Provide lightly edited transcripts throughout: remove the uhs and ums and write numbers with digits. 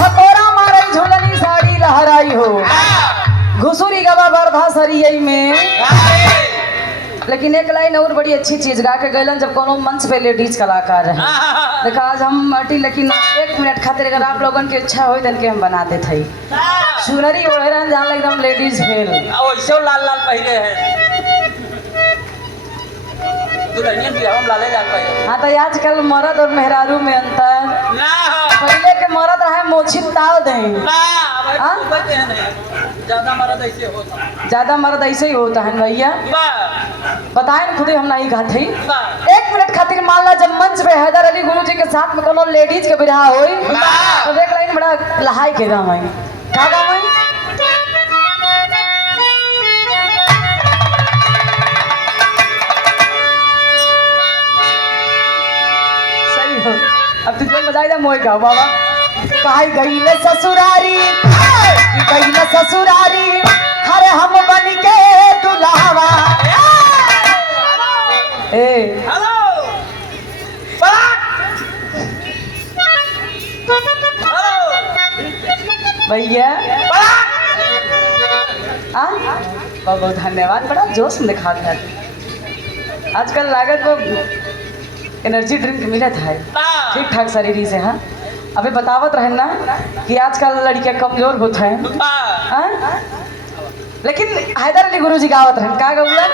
झकोरा मारे झूलनी साड़ी लहराई हो घुसुरी गवा बरधा सरियई में। लेकिन एक लाइन और बड़ी अच्छी चीज गा के गैलन जब कोनो मंच पे लेडीज कलाकार है। देखा आज हम मटी लेकिन 1 मिनट खातिर अगर आप लोगन की इच्छा हो तो हम बना देते थे चुनरी ओढ़े जान एकदम लेडीज भेल वैसे लाल लाल पहले है दुल्हनिया भी हम लाले लाल पहले। हाँ तो आजकल मर्द और मेहरारू में अंतर पहले के मर्द रहे मोछी ताव दें ज्यादा मर्द ऐसे ही होता है भैया बताए खुद ही हम नहीं कहते 1 मिनट खातिर मान ला जब मंच पे हैदर अली गुरुजी के साथ में कोनो लेडीज के बिरहा होई तो देख लाइन बड़ा लहाई के गाँव है का गाँव है सही हो अब तुझे बजाई दा मोए गाँव बाबा काहे गईले ससुरारी गईले ससुरारी हरे हम बन के दुल्हावा ए हेलो भैया बहुत बहुत धन्यवाद बड़ा जोश में दिखा दिया आजकल लागत वो एनर्जी ड्रिंक मिलत है ठीक ठाक शरीर से। हाँ अभी बतावत रहे ना कि आजकल लड़कियां कमजोर होते हैं लेकिन हैदर अली गुरुजी गावत रहे का गौला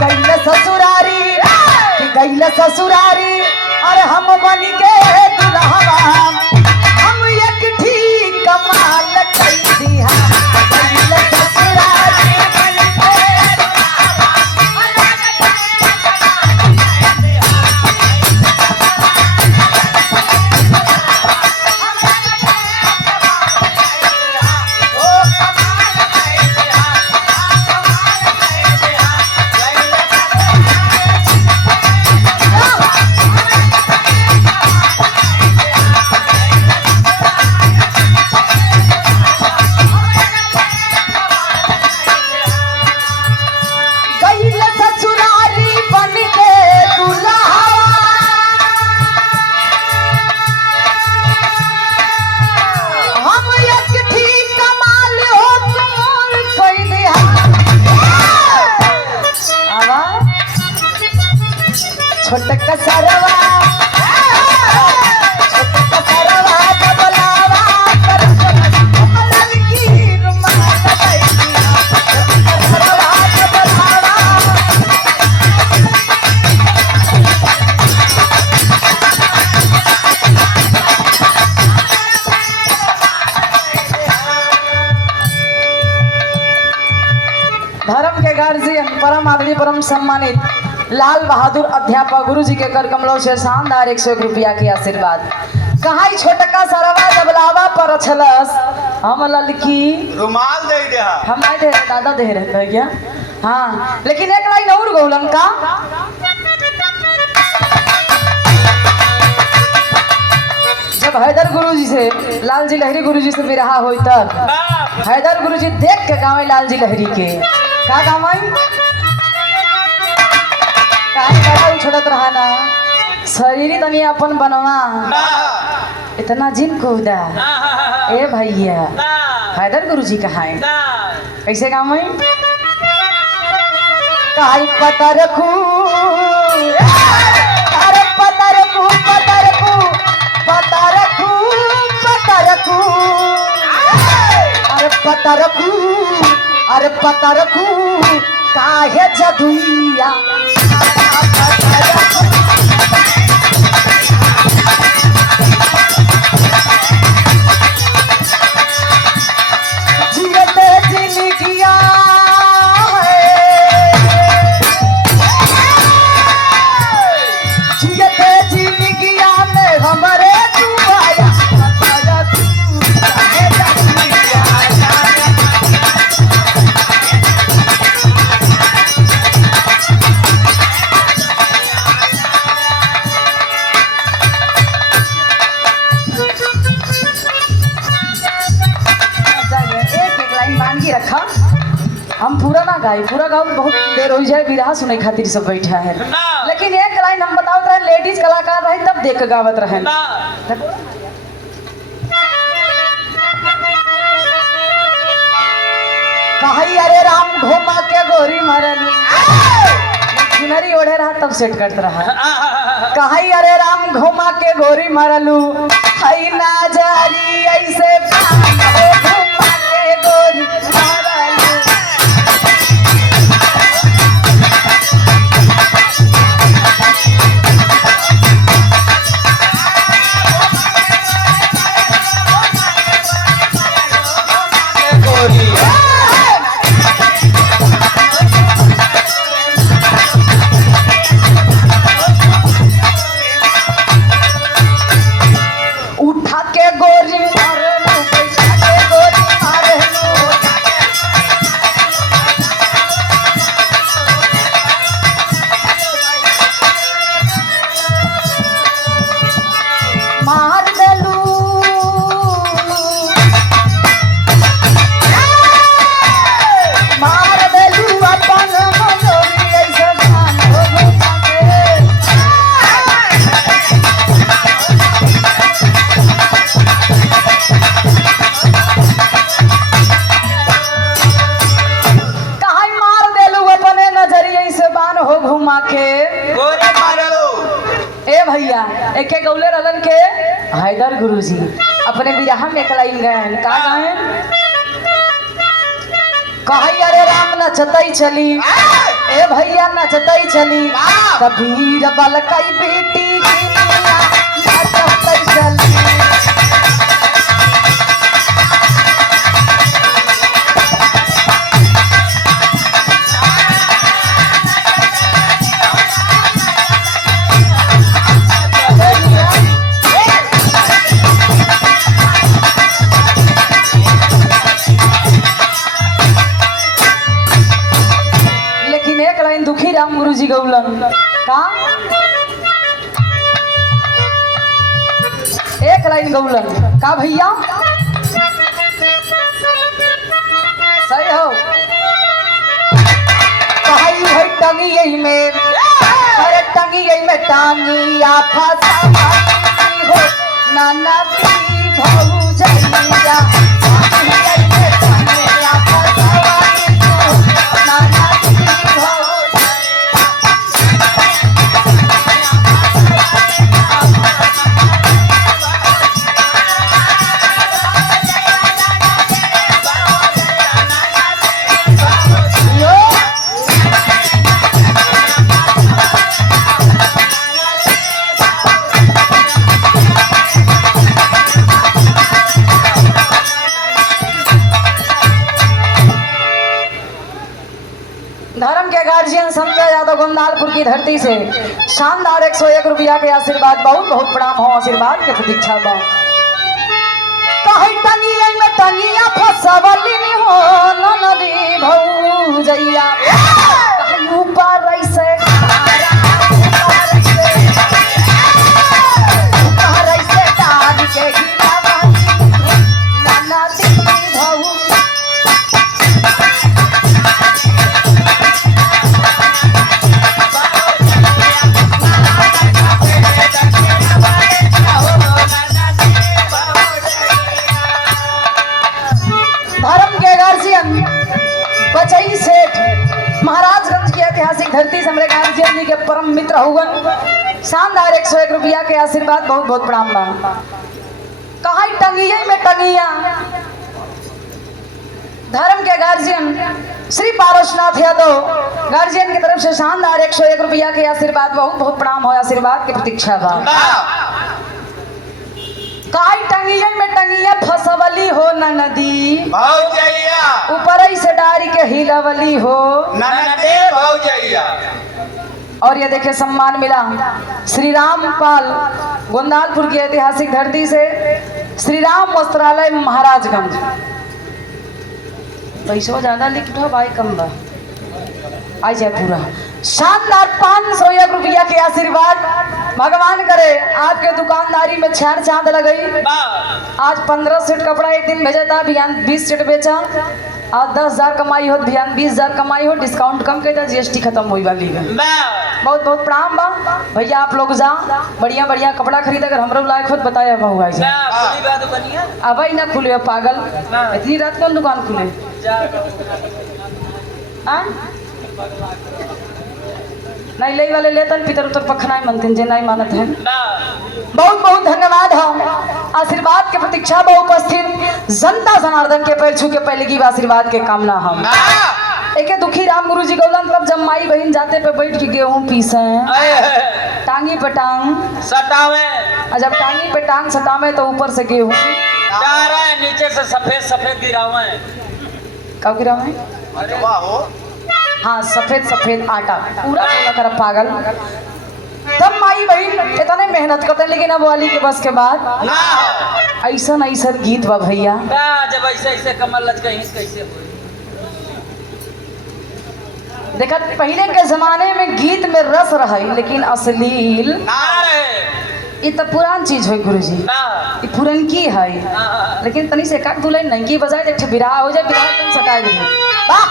गईले ससुरारी गईले ससुरारी अरे हम बन के दुल्हवा हम एक ठीक कमाल कैदी गईले ससुरारी छोटका सरवा छोटका सरवा बबलावा कर कमल की रुमाल बैठी सरवा बबलावा धर्म के गार्जियन परम आदरणीय परम सम्मानित लाल बहादुर अध्यापक गुरुजी के कर कमलों से शानदार 101 रुपया के आशीर्वाद कहा छोटका सरवा जबलावा पर छलस हम ललकी रुमाल दे दे हम नहीं दे रहे दादा दे रहे भैया। हाँ लेकिन एक लाइन और गौलम का जब हैदर गुरुजी से लाल जी लहरी गुरुजी से भी रहा हुई तब हैदर गुरुजी देख के गाँव लाल जी लहरी के का गाँव छोड़त रहा ना शरीर तनी अपन बनवा इतना जिन कूदा ए भैया हैदर गुरुजी कहाँ है कैसे काम है काई पता रखू अरे पता रखू पता रखू पता रखू पता रखू अरे पता रखू अरे पता रखू काहे जदुइया जीते जिंदगिया जीते जिंदगिया में हमारे तू आया रखा हम पूरा ना गाई पूरा गाँव बहुत देर हो जाए विराह सुने खातिर सब बैठा है लेकिन एक लाइन हम बता लेडीज कलाकार रहे तब देख के गावत रहे। कहाई अरे राम घुमा के गोरी मरल चुनरी ओढ़े रहा तब सेट करते रहा। कहाई अरे राम घुमा के गोरी मरलू हई ना जारी ऐसे घुमा के गोरी मरलू। उठा के गोरी मारलू बैठा के गोरी मारलू। मार देलू मार देलू अपन मनोरी ऐसे जान हो घुमा के। कहाई मार देलू अपने नजरिए से बान हो घुमा के। गोरे मारलो ए भैया एके गौले रलन के हैदर गुरुजी अपने बिरहा में कलाइन गए का गायन। कहाई अरे राम नचतई चली ए भैया नचतई चली कबीर बलकई बेटी नचतई चली। लेकिन एक लाइन दुखी राम गुरुजी गौलन का एक लाइन गौलन का भैया सही हो। कहाई है टंगी में अरे टंगी में टांगिया फसा हो नाना की भौजैया धर्म के गार्जियन संजय यादव गोंदालपुर की धरती से शानदार 101 रुपया के आशीर्वाद बहुत बहुत प्रणाम हो। आशीर्वाद के प्रतीक्षा बा। कहीं टंगिया में टंगिया फसवली हो नदी भौजैया कहीं ऊपर ऐसे डाल के नदी भौ धर्म के गार्जियन बचई सेठ महाराजगंज की ऐतिहासिक धरती से हमारे गार्जियन जी के परम मित्र हुवन शानदार 101 रुपया के आशीर्वाद बहुत बहुत प्रणाम बा। कहाई टंगिया में टंगिया धर्म के गार्जियन श्री पारसनाथ यादव गार्जियन की तरफ से शानदार 101 रुपया के आशीर्वाद बहुत बहुत प्रणाम हो। आशीर्वाद की प्रतीक्षा बा। काई टंगिया में टंगिया फसवली हो न नदी भौजैया ऊपर से डारी के हिलवली हो ननदे भौजैया। और ये देखे सम्मान मिला श्री राम पाल गोंदालपुर की ऐतिहासिक धरती से श्री राम वस्त्रालय महाराजगंज। पैसा ज्यादा लिख दो भाई कम बा आई जाए पूरा। शानदार 501 रुपया के आशीर्वाद भगवान करे आपके दुकानदारी में छाड़ चांद लगई। आज 15 सेट कपड़ा एक दिन भेजा था, बिहान 20 सेट बेचा। आज 10,000 कमाई हो, बिहान 20,000 कमाई हो। डिस्काउंट कम के जीएसटी खत्म हुई वाली है। बहुत बहुत प्रणाम बा भैया। आप लोग जा बढ़िया बढ़िया कपड़ा खरीद अगर हमरो लायक खुद बताया बहु आई ना खुली बात बनिया अब ही ना खुले पागल इतनी रात कौन दुकान खुले हाँ? नहीं ले वाले लेतन पितर उतर पखनाई मनतिन जे नहीं मानत है। ना बहुत बहुत धन्यवाद। हम आशीर्वाद के प्रतीक्षा में उपस्थित जनता जनार्दन के पैर छू के पहले की आशीर्वाद के कामना हम एक दुखी राम गुरु जी गौलन तब जब माई बहन जाते पे बैठ के गेहूं पीसे टांगी पे टांग सटावे और जब टांगी पे टांग सटावे तो ऊपर से गेहूं डारा है नीचे से सफेद सफेद गिरावे कब गिरावे वाह हो हाँ सफेद सफेद आटा पूरा पूरा कर पागल। तब माई बहन इतने मेहनत करते लेकिन अब वाली के बस के बाद ना ऐसा ऐसा गीत बा भैया। ना जब ऐसे ऐसे कमर लचकही कैसे होई देखा पहले के जमाने में गीत में रस रहे लेकिन अश्लील ना रहे ये तो पुरान चीज है गुरुजी ना ये पुरनकी है हाँ। लेकिन तनी से काट दुलाई नंगी बजाए एक बिराह हो जाए बिराह तुम सटाए दे वाह